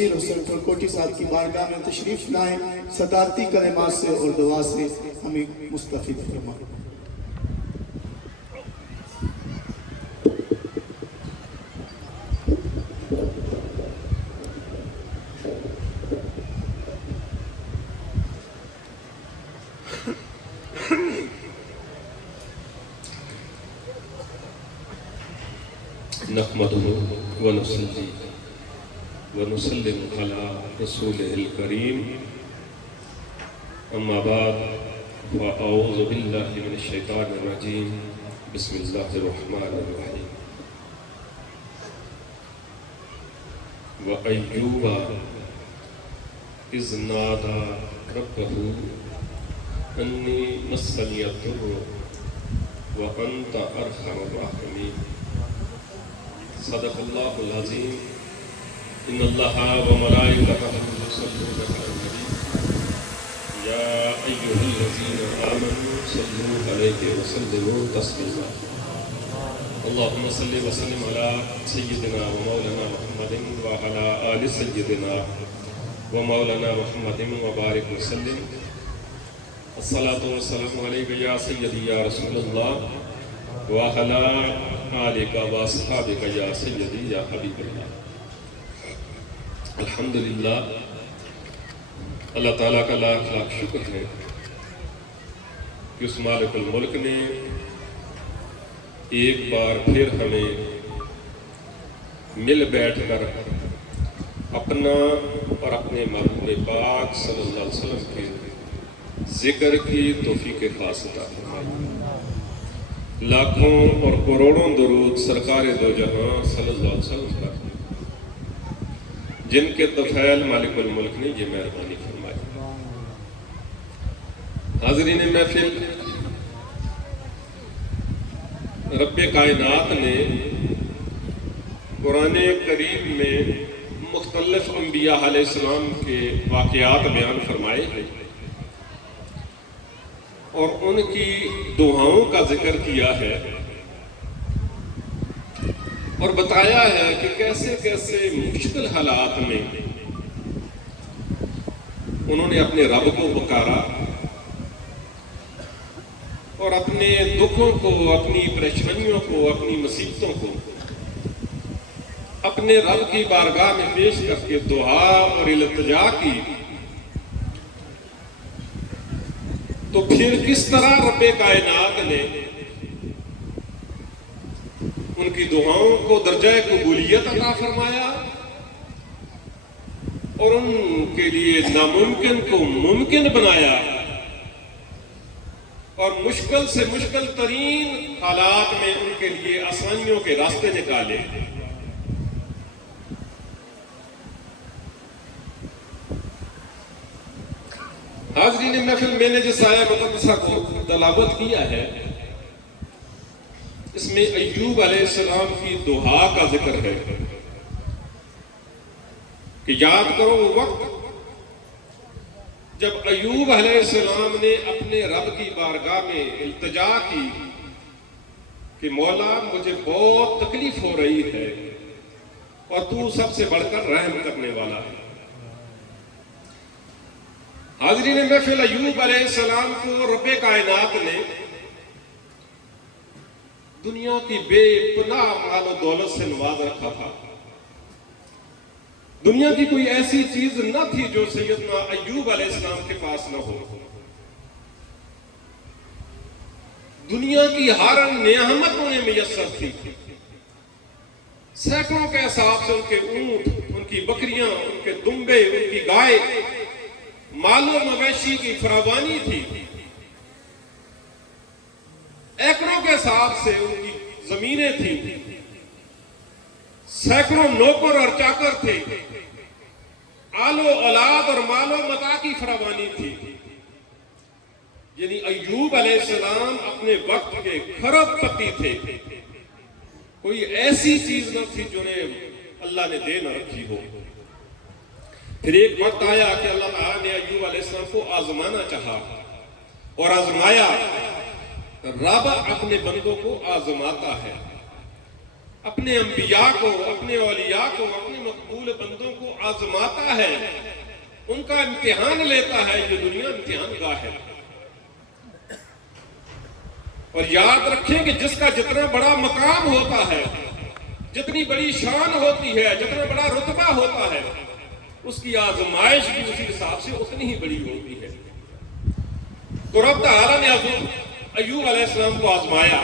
شبیر حسن ٹھرکوٹی صاحب کی بارگاہ میں تشریف لائیں، صدارتی کلمات سے اور دعا سے ہمیں مستفید فرمائیں۔ نحمده ونصلي ونسلم على رسوله الكريم اما بعد فاعوذ بالله من الشيطان الرجيم بسم الله الرحمن الرحيم وأيوب إذ نادى ربه أني مسني الضر وأنت أرحم الراحمين صدق الله العظيم إن الله وملائكته يصلون على النبي يا أيها الذين آمنوا صلوا عليه وسلموا تسليما اللهم صل وسلم على سيدنا ومولانا محمد وعلى آل سيدنا ومولانا محمد وبارك وسلم الصلاة والسلام عليك يا سيدي يا رسول الله وعلى آلك وأصحابك يا سيدي يا حبيب الله۔ الحمدللہ، اللہ تعالیٰ کا لاکھ لاکھ شکر ہے کہ اس مالک الملک نے ایک بار پھر ہمیں مل بیٹھ کر اپنا اور اپنے محبوب پاک صلی اللہ علیہ وسلم کے ذکر کی توفیق خاص عطا فرمائی۔ لاکھوں اور کروڑوں درود سرکار دو جہاں صلی اللہ علیہ وسلم پر، جن کے طفیل مالک الملک نے یہ مہربانی فرمائی۔ حاضرین محفل، رب کائنات نے قرآن کریم میں مختلف انبیاء علیہ السلام کے واقعات بیان فرمائے ہیں اور ان کی دعاؤں کا ذکر کیا ہے اور بتایا ہے کہ کیسے کیسے مشکل حالات میں انہوں نے اپنے رب کو پکارا اور اپنے دکھوں کو، اپنی پریشانیوں کو، اپنی مصیبتوں کو اپنے رب کی بارگاہ میں پیش کر کے دعا اور التجا کی، تو پھر کس طرح رب کائنات نے ان کی دعاؤں کو درجہ قبولیت عطا فرمایا اور ان کے لیے ناممکن کو ممکن بنایا اور مشکل سے مشکل ترین حالات میں ان کے لیے آسانیوں کے راستے نکالے۔ حاضرین محفل، میں نے جس آیہ مقدسہ کو تلاوت کیا ہے اس میں ایوب علیہ السلام کی دعا کا ذکر ہے کہ یاد کرو وہ وقت جب ایوب علیہ السلام نے اپنے رب کی بارگاہ میں التجا کی کہ مولا مجھے بہت تکلیف ہو رہی ہے اور تو سب سے بڑھ کر رحم کرنے والا ہے۔ حاضرین محفل، ایوب علیہ السلام کو رب کائنات نے دنیا کی بے پناہ مال و دولت سے نواز رکھا تھا۔ دنیا کی کوئی ایسی چیز نہ تھی جو سیدنا ایوب علیہ السلام کے پاس نہ ہو۔ دنیا کی ہر نعمت انہیں میسر تھی۔ سینکڑوں کے حساب سے ان کے اونٹ، ان کی بکریاں، ان کے دمبے، ان کی گائے، مال و مویشی کی فراوانی تھی۔ ایکڑوں کے حساب سے ان کی زمینیں تھیں، سینکڑوں نوکر اور چاکر تھے، آل و اولاد اور مال و متاع کی فراوانی تھی۔ یعنی ایوب علیہ السلام اپنے وقت کے کھرب پتی تھے۔ کوئی ایسی چیز نہ تھی جنہیں اللہ نے دے نہ رکھی ہو۔ پھر ایک وقت آیا کہ اللہ تعالیٰ نے ایوب علیہ السلام کو آزمانا چاہا اور آزمایا۔ رب اپنے بندوں کو آزماتا ہے۔ اپنے انبیاء کو، اپنے اولیاء کو، اپنے مقبول بندوں کو آزماتا ہے، ان کا امتحان لیتا ہے. یہ دنیا امتحان گاہ ہے. اور یاد رکھیں کہ جس کا جتنا بڑا مقام ہوتا ہے، جتنی بڑی شان ہوتی ہے، جتنا بڑا رتبہ ہوتا ہے، اس کی آزمائش بھی اسی حساب سے اتنی ہی بڑی ہوتی ہے. تو رب تعالیٰ نے ایوب علیہ السلام کو آزمایا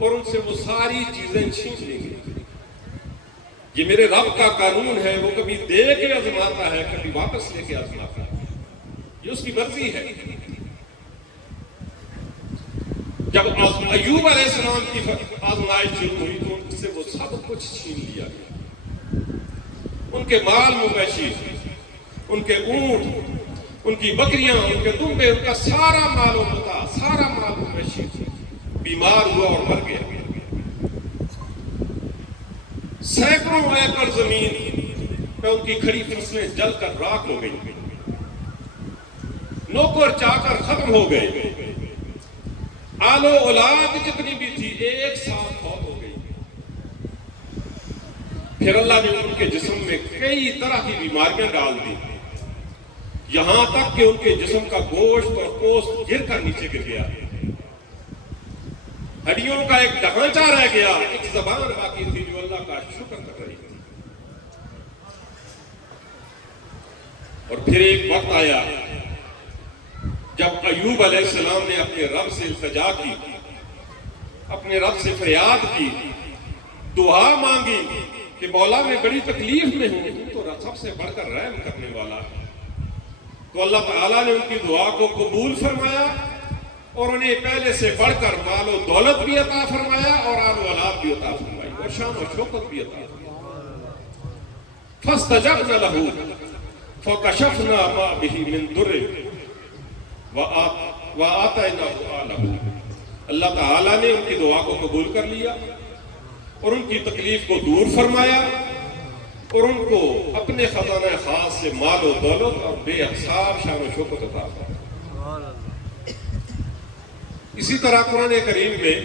اور ان سے وہ ساری چیزیں چھین لی. یہ میرے رب کا قانون ہے، وہ کبھی دے کے آزماتا ہے، کبھی واپس لے کے آزماتا ہے. یہ اس کی مرضی ہے. جب ایوب علیہ السلام کی آزمائش شروع ہوئی تو ان سے وہ سب کچھ چھین لیا گیا. ان کے مال مویشی، ان کے اونٹ، ان کی بکریاں، ان کے دمبے، ان کا سارا مال و متاع، سارا مال مویشی بیمار ہوا اور مر گیا. سینکڑوں ایکڑ زمین پہ ان کی کھڑی فصلیں جل کر راکھ ہو گئی. نوکر چاکر ختم ہو گئے. آل و اولاد جتنی بھی تھی ایک ساتھ فوت ہو گئی. پھر اللہ نے ان کے جسم میں کئی طرح کی بیماریاں ڈال دی، یہاں تک کہ ان کے جسم کا گوشت اور گوشت گر کر نیچے گر گیا. ہڈیوں کا ایک ڈھانچہ رہ گیا، ایک زبان باقی تھی جو اللہ کا شکر کر رہی تھی. اور پھر ایک وقت آیا جب ایوب علیہ السلام نے اپنے رب سے التجا کی، اپنے رب سے فریاد کی، دعا مانگی کہ مولا میں بڑی تکلیف میں ہوں، تو سب سے بڑھ کر رحم کرنے والا ہے. تو اللہ تعالیٰ نے ان کی دعا کو قبول فرمایا اور انہیں پہلے سے بڑھ کر مال و دولت بھی عطا فرمایا اور آل و اولاد بھی عطا فرمائی اور شان و شوکت بھی عطا فرمائی. فاستجبنا له فکشفنا ما به من ضر وآتیناہ آلہ. اللہ تعالیٰ نے ان کی دعا کو قبول کر لیا اور ان کی تکلیف کو دور فرمایا اور ان کو اپنے خزانہ خاص سے مال و دولت اور بے حساب شان و شوکت عطا فرمایا. اسی طرح قرآن کریم میں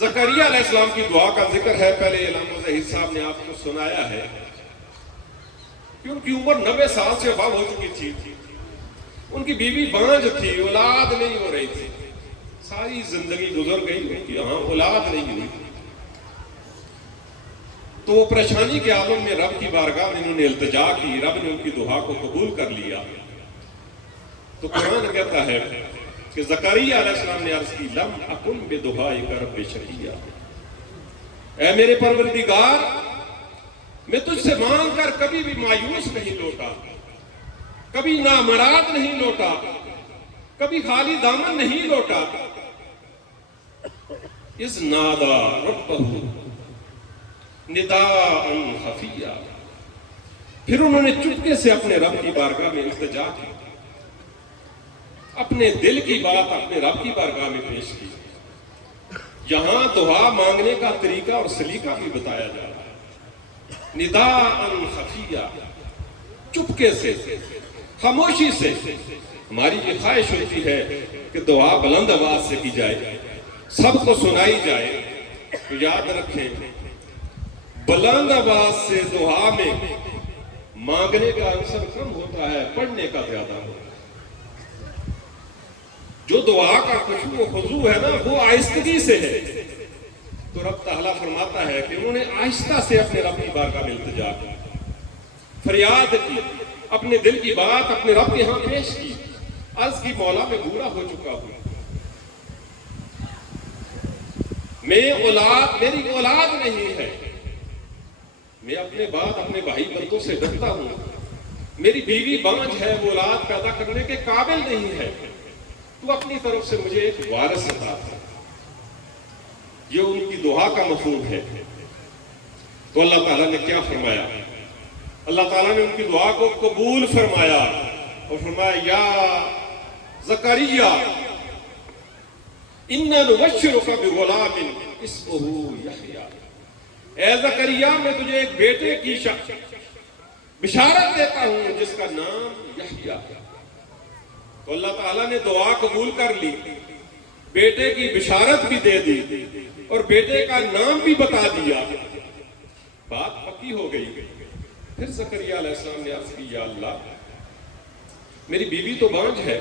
زکریا علیہ السلام کی دعا کا ذکر ہے. پہلے علامہ زہید صاحب نے آپ کو سنایا ہے کہ ان کی عمر 90 سال سے ابو ہو چکی تھی. ان کی بیوی بانجھ تھی، اولاد نہیں ہو رہی تھی. ساری زندگی گزر گئی ان کی، یہاں اولاد نہیں ہوئی. تو وہ پریشانی کے عالم میں رب کی بارگاہ میں انہوں نے التجا کی، رب نے ان کی دعا کو قبول کر لیا. تو قرآن کہتا ہے کہ زکریا علیہ السلام نے عرض کی، لم اکن بدعائک رب شقیا. اے میرے پروردگار، میں تجھ سے مانگ کر کبھی بھی مایوس نہیں لوٹا، کبھی نامراد نہیں لوٹا، کبھی خالی دامن نہیں لوٹا. اذ نادا ربہ نداء خفیا. پھر انہوں نے چپکے سے اپنے رب کی بارگاہ میں التجا کی، اپنے دل کی بات اپنے رب کی بارگاہ میں پیش کی. یہاں دعا مانگنے کا طریقہ اور سلیقہ بھی بتایا جا رہا ہے. نداء خفیا، چپکے سے، خاموشی سے. ہماری یہ خواہش ہوتی ہے کہ دعا بلند آواز سے کی جائے، سب کو سنائی جائے. تو یاد رکھیں، بلند آواز سے دعا میں مانگنے کا عنصر کم ہوتا ہے، پڑھنے کا زیادہ ہوتا ہے. جو دعا کا خشوع و خضوع ہے نا، وہ آہستگی سے ہے. تو رب تعالیٰ فرماتا ہے کہ انہوں نے آہستہ سے اپنے رب کی بارگاہ میں التجا کی، فریاد کی، اپنے دل کی بات اپنے رب کے ہاں پیش کی. عرض کی، مولا میں بوڑھا ہو چکا ہوں، میری اولاد نہیں ہے، میں اپنے بعد اپنے بھائی بندوں سے ڈرتا ہوں، میری بیوی بانجھ ہے، وہ اولاد پیدا کرنے کے قابل نہیں ہے. تو اپنی طرف سے مجھے ایک وارث عطا کر. یہ ان کی دعا کا مفہوم ہے. تو اللہ تعالیٰ نے کیا فرمایا؟ اللہ تعالیٰ نے ان کی دعا کو قبول فرمایا اور فرمایا، یا زکریا انا نبشرک بغلام اسمہ یحییٰ. اے زکریا، میں تجھے ایک بیٹے کی بشارت دیتا ہوں جس کا نام یحییٰ ہے. تو اللہ تعالیٰ نے دعا قبول کر لی بیٹے کی بشارت بھی دے دی اور بیٹے کا نام بھی بتا دیا، بات پکی ہو گئی۔ پھر زکریا علیہ السلام نے عرض کی یا اللہ میری بیوی تو بانجھ ہے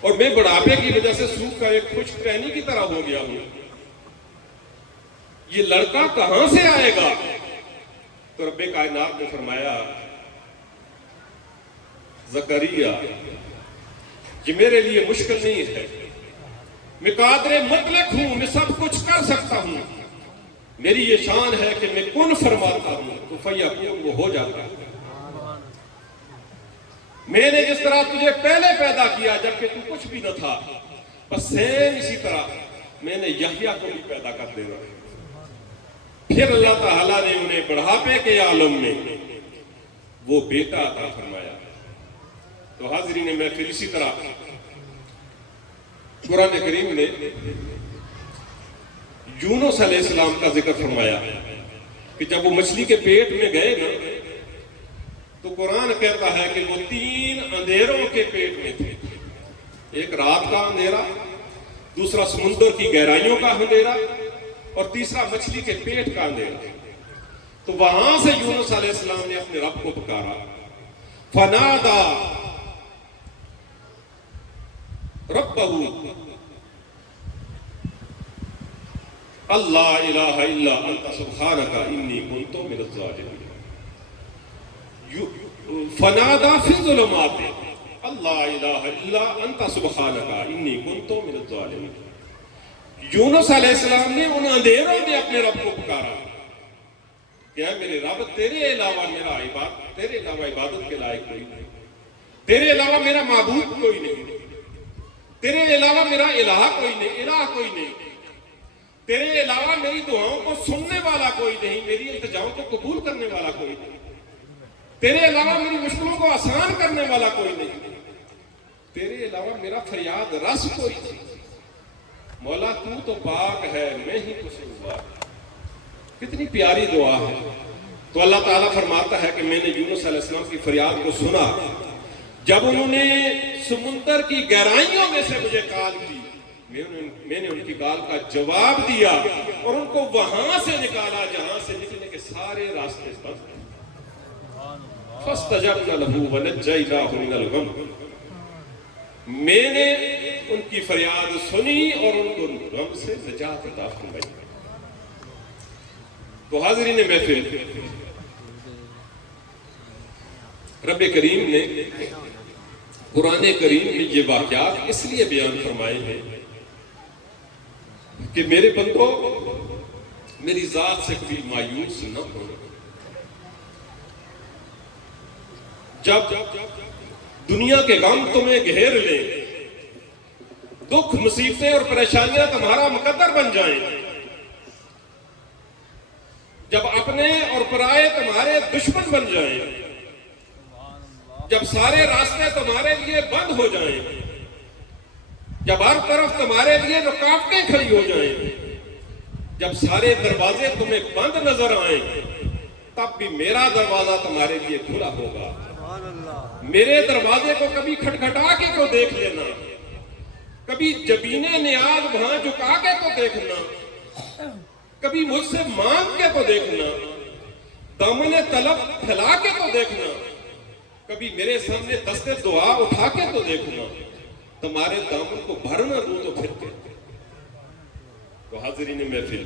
اور میں بڑھاپے کی وجہ سے سوکھ کا ایک خشک ٹہنی کی طرح ہو گیا ہوں، یہ لڑکا کہاں سے آئے گا؟ تو رب کائنات نے فرمایا زکریا یہ میرے لیے مشکل نہیں ہے، میں قادر مطلق ہوں، میں سب کچھ کر سکتا ہوں، میری یہ شان ہے کہ میں کن فرماتا ہوں تو فیکون وہ ہو جاتا ہے۔ میں نے جس طرح تجھے پہلے پیدا کیا جبکہ تو کچھ بھی نہ تھا، بس سیم اسی طرح میں نے یحییٰ کو بھی پیدا کر دینا۔ پھر اللہ تعالیٰ نے انہیں بڑھاپے کے عالم میں وہ بیٹا عطا فرمایا۔ تو حاضرین محفل اسی طرح قرآن کریم نے یونس علیہ السلام کا ذکر فرمایا کہ جب وہ مچھلی کے پیٹ میں گئے نا تو قرآن کہتا ہے کہ وہ 3 اندھیروں کے پیٹ میں تھے، ایک رات کا اندھیرا، دوسرا سمندر کی گہرائیوں کا اندھیرا اور تیسرا مچھلی کے پیٹ کا اندھیرا۔ تو وہاں سے یونس علیہ السلام نے اپنے رب کو پکارا، فنادا ربہ اللہ الہ الا انت سبحانک انی کنت من الظالمین۔ فنادا فی الظلمات اللہ الہ الا انت سبحانک انی کنت من الظالمین۔ یونس علیہ السلام نے ان اندھیروں میں اپنے رب کو پکارا کہ اے میرے رب تیرے علاوہ تیرے علاوہ عبادت کے لائق کوئی نہیں، تیرے علاوہ میرا معبود کوئی نہیں، تیرے علاوہ میرا الہ کوئی نہیں، الہ کوئی نہیں، تیرے علاوہ میری دعاؤں کو سننے والا کوئی نہیں، میری التجاؤں کو قبول کرنے والا کوئی نہیں، تیرے علاوہ میری مشکلوں کو آسان کرنے والا کوئی نہیں، تیرے علاوہ میرا فریاد رس کوئی نہیں۔ مولا تو پاک ہے، میں ہی قصوروار۔ کتنی پیاری دعا ہے۔ تو اللہ تعالیٰ فرماتا ہے کہ میں نے یونس علیہ السلام کی فریاد کو سنا جب انہوں نے سمندر کی گہرائیوں میں سے مجھے کال کی، میں نے ان کی کال کا جواب دیا اور ان کو وہاں سے نکالا جہاں سے نکلنے کے سارے راستے بند ہیں۔ فَاسْتَجَبْنَا لَهُ وَنَجَّيْنَاهُ مِنَ الْغَمِّ، میں نے ان کی فریاد سنی اور ان کو غم سے نجات عطا فرمائی۔ تو حاضرین محفل، رب کریم نے قرآن کریم میں یہ واقعات اس لیے بیان فرمائے ہیں کہ میرے بندو میری ذات سے کبھی مایوس نہ ہو۔ جب دنیا کے غم تمہیں گھیر لیں، دکھ مصیبتیں اور پریشانیاں تمہارا مقدر بن جائیں، جب اپنے اور پرائے تمہارے دشمن بن جائیں، جب سارے راستے تمہارے لیے بند ہو جائیں، جب ہر طرف تمہارے لیے رکاوٹیں کھڑی ہو جائیں، جب سارے دروازے تمہیں بند نظر آئیں، تب بھی میرا دروازہ تمہارے لیے کھلا ہوگا۔ میرے دروازے کو کبھی کھٹکھٹا کے تو دیکھ لینا، کبھی جبین نیاز وہاں جھکا کے تو دیکھنا، کبھی مجھ سے مانگ کے تو دیکھنا، دامن طلب پھیلا کے تو دیکھنا، کبھی میرے سامنے دستے دعا اٹھا کے تو دیکھنا، تمہارے دامن کو بھرنا دوں تو پھر کے۔ تو حاضرین محفل،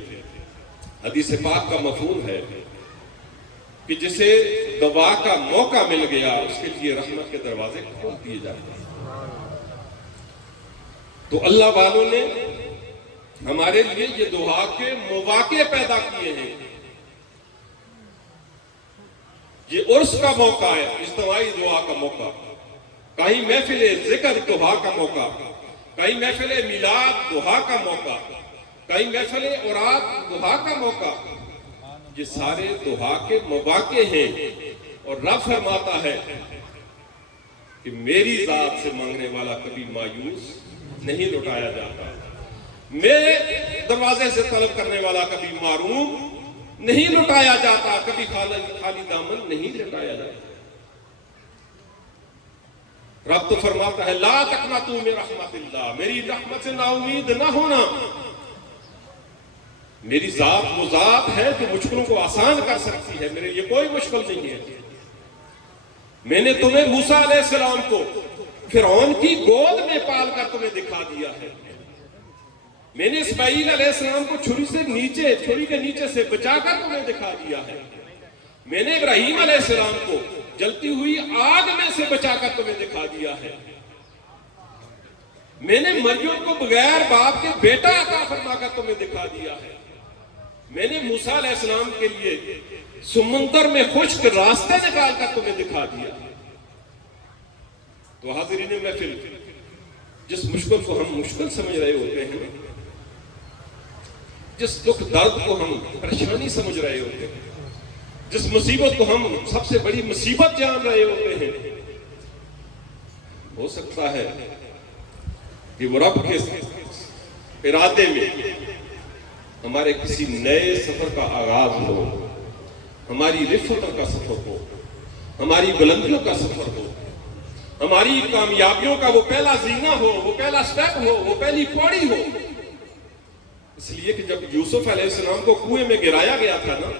حدیث پاک کا مفہوم ہے کہ جسے دعا کا موقع مل گیا اس کے لیے رحمت کے دروازے کھول دیے جاتے ہیں۔ تو اللہ والوں نے ہمارے لیے یہ دعا کے مواقع پیدا کیے ہیں۔ یہ عرس کا موقع ہے، اجتماعی دعا کا موقع، کہیں محفل ذکر دعا کا موقع، کہیں محفل میلاد دعا کا موقع، کہیں محفل اوراد دعا کا موقع۔ یہ سارے دعا کے مواقع ہیں اور رب فرماتا ہے کہ میری ذات سے مانگنے والا کبھی مایوس نہیں لوٹایا جاتا، میرے دروازے سے طلب کرنے والا کبھی محروم نہیں لوٹایا جاتا، کبھی خالی دامن نہیں لوٹایا جاتا۔ رب تو فرماتا ہے لا تقنطوا من رحمت اللہ، میری رحمت سے نا امید نہ ہونا. میری ذات وہ ذات ہے جو مشکلوں کو آسان کر سکتی ہے، میرے لیے کوئی مشکل نہیں ہے. میں نے تمہیں موسیٰ علیہ السلام کو فرعون کی گود میں پال کر تمہیں دکھا دیا ہے. میں نے اسماعیل علیہ السلام کو چھری کے نیچے سے بچا کر تمہیں دکھا دیا ہے. میں نے ابراہیم علیہ السلام کو جلتی ہوئی آگ میں سے بچا کر تمہیں دکھا دیا ہے. میں نے مریم کو بغیر باپ کے بیٹا عطا فرما کر تمہیں دکھا دیا ہے. میں نے موسیٰ علیہ السلام کے لیے سمندر میں خشک راستے نکال کر تمہیں دکھا دیا. تو حاضرین محفل، جس مشکل کو ہم مشکل سمجھ رہے ہوتے ہیں، جس دکھ درد کو ہم پریشانی سمجھ رہے ہوتے ہیں، جس مصیبت کو ہم سب سے بڑی مصیبت جان رہے ہوتے ہیں، ہو سکتا ہے کہ وہ رب کے ارادے میں ہمارے کسی نئے سفر کا آغاز ہو، ہماری رفت کا سفر ہو، ہماری بلندیوں کا سفر ہو، ہماری کامیابیوں کا وہ پہلا زینہ ہو، وہ پہلا سٹیپ ہو، وہ پہلی پوڑی ہو. اس لیے کہ جب یوسف علیہ السلام کو کنویں میں گرایا گیا تھا نا،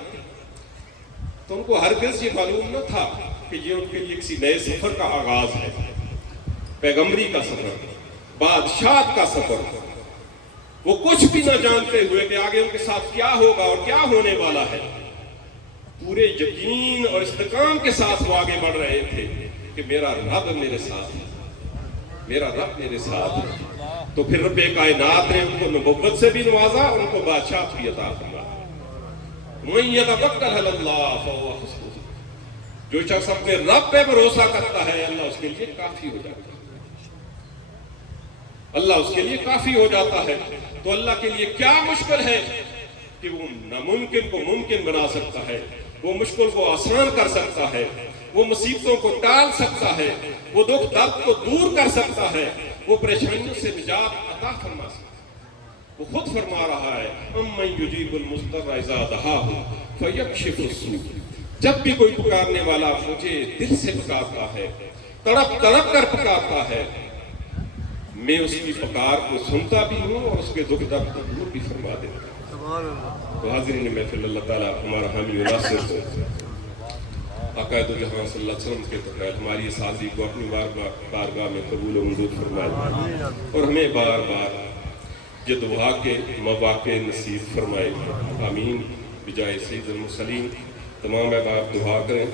تو ان کو ہرگز یہ معلوم نہ تھا کہ یہ ان کے لیے کسی نئے سفر کا آغاز ہے، پیغمبری کا سفر، بادشاہت کا سفر. وہ کچھ بھی نہ جانتے ہوئے کہ آگے ان کے ساتھ کیا ہوگا اور کیا ہونے والا ہے، پورے یقین اور استحکام کے ساتھ وہ آگے بڑھ رہے تھے کہ میرا رب میرے ساتھ ہے، میرا رب میرے ساتھ ہے. تو پھر رب کائنات نے ان کو نبوت سے بھی نوازا اور ان کو بادشاہت بھی عطا فرمایا. من یتوکل علی اللہ فہو حسبہ، جو شخص اپنے رب پہ بھروسہ کرتا ہے اللہ اس کے لیے کافی ہو جاتا ہے، اللہ اس کے لیے کافی ہو جاتا ہے. تو اللہ کے لیے کیا مشکل ہے کہ وہ ناممکن کو ممکن بنا سکتا ہے، وہ مشکل کو آسان کر سکتا ہے، وہ مصیبتوں کو ٹال سکتا ہے، وہ دکھ درد کو دور کر سکتا ہے، وہ پریشانیوں سے نجات عطا فرما سکتا ہے. وہ خود فرما رہا ہے امن یجیب المضطر اذا دعاہ فیکشف السوء. جب بھی کوئی پکارنے والا مجھے دل سے پکارتا ہے، تڑپ تڑپ کر پکارتا ہے، میں اس کی پکار کو سنتا بھی ہوں اور اس کے دکھ درد کو دور بھی فرما دیتا ہوں. تو حاضرین محفل، اللہ تعالیٰ ہمارا حامی و ناصر ہو. آقا دو جہاں صلی اللہ علیہ وسلم کے تقریر ہماری سازی کو اپنی بارگاہ میں قبول و منظور فرمائے اور ہمیں بار بار یہ دعا کے مواقع نصیب فرمائے. آمین. بجائے سید المرسلین. تمام احباب دعا کریں.